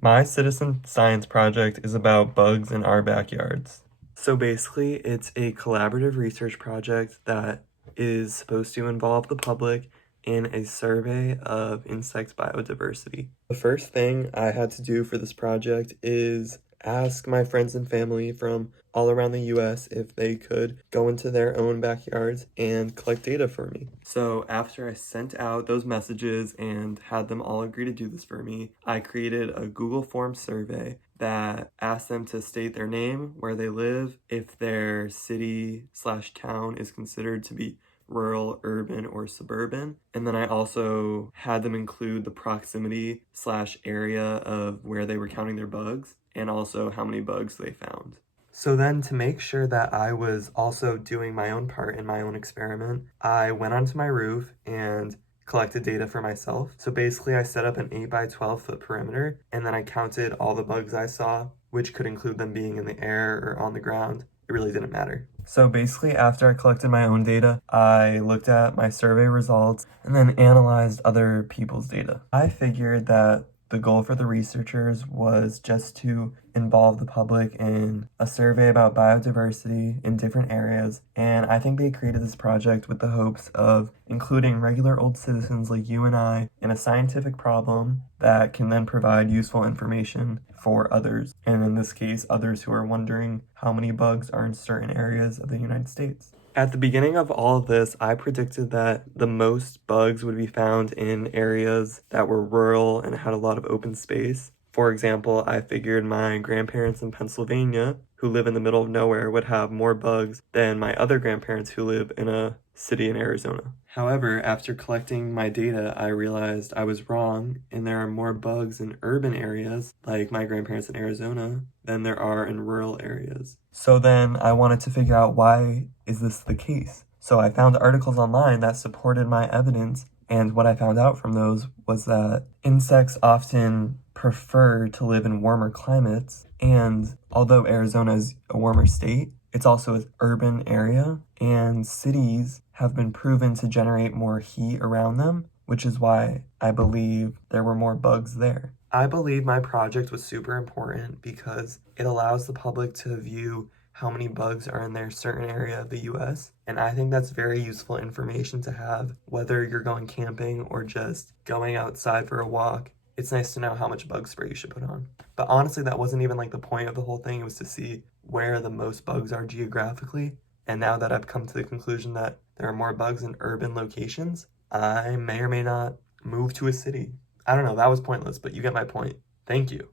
My citizen science project is about bugs in our backyards. So basically, it's a collaborative research project that is supposed to involve the public in a survey of insect biodiversity. The first thing I had to do for this project is ask my friends and family from all around the US if they could go into their own backyards and collect data for me. So after I sent out those messages and had them all agree to do this for me, I created a Google Forms survey that asked them to state their name, where they live, if their city/town is considered to be rural, urban, or suburban. And then I also had them include the proximity/area of where they were counting their bugs and also how many bugs they found. So then, to make sure that I was also doing my own part in my own experiment, I went onto my roof and collected data for myself. So basically, I set up an 8 by 12 foot perimeter, and then I counted all the bugs I saw, which could include them being in the air or on the ground. It really didn't matter. So basically, after I collected my own data, I looked at my survey results and then analyzed other people's data. I figured that the goal for the researchers was just to involve the public in a survey about biodiversity in different areas, and I think they created this project with the hopes of including regular old citizens like you and I in a scientific problem that can then provide useful information for others, and in this case, others who are wondering how many bugs are in certain areas of the United States. At the beginning of all of this, I predicted that the most bugs would be found in areas that were rural and had a lot of open space. For example, I figured my grandparents in Pennsylvania, who live in the middle of nowhere, would have more bugs than my other grandparents who live in a city in Arizona. However, after collecting my data, I realized I was wrong, and there are more bugs in urban areas, like my grandparents in Arizona, than there are in rural areas. So then I wanted to figure out, why is this the case? So I found articles online that supported my evidence, and what I found out from those was that insects often prefer to live in warmer climates, and although Arizona is a warmer state, it's also an urban area, and cities have been proven to generate more heat around them, which is why I believe there were more bugs there. I believe my project was super important because it allows the public to view how many bugs are in their certain area of the US, and I think that's very useful information to have, whether you're going camping or just going outside for a walk. It's nice to know how much bug spray you should put on. But honestly, that wasn't even like the point of the whole thing. It was to see where the most bugs are geographically. And now that I've come to the conclusion that there are more bugs in urban locations, I may or may not move to a city. I don't know, that was pointless, but you get my point. Thank you.